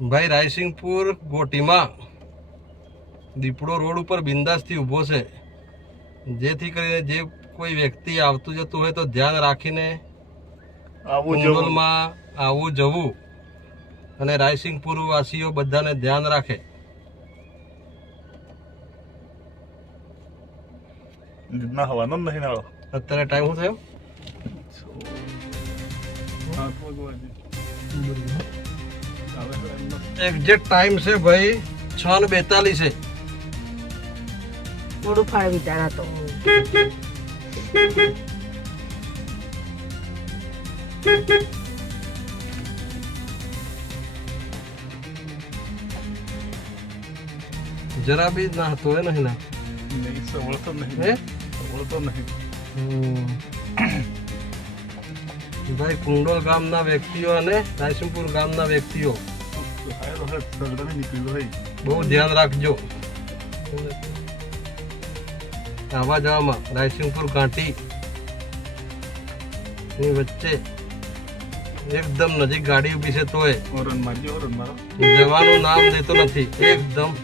ભાઈ રાયસિંગપુર ગોટીમાં દીપડો રોડ ઉપર બિંદાસથી ઊભો છે. જેથી કરીને જે કોઈ વ્યક્તિ આવતું જતું હોય તો ધ્યાન રાખીને આવું જવું. આવવું જવું અને રાયસિંગપુર વાસીઓ બધાને ધ્યાન રાખે. ના હવાનો જ નાળો. અત્યારે ટાઈમ શું થયો? એક્ઝેક્ટ ટાઈમ છે ભાઈ છ ને બેતાલીસ છે. મોડું ફાળ વિચારા તો. જરા બી ના હતો એ નહીં ના નહીં સવળતો નહીં. હે? સવળતો નહીં. હમ. ભાઈ કુંડોલ ગામના વ્યક્તિઓ અને રાયસિંહપુર ગામના વ્યક્તિઓ. બહુ ધ્યાન રાખજો. આવવા જવામાં રાયસિંહપુર ઘાટી. ની વચ્ચે એકદમ નજીક ગાડી ઊભી છે તોય. જવાનું નામ દેતો નથી. એકદમ.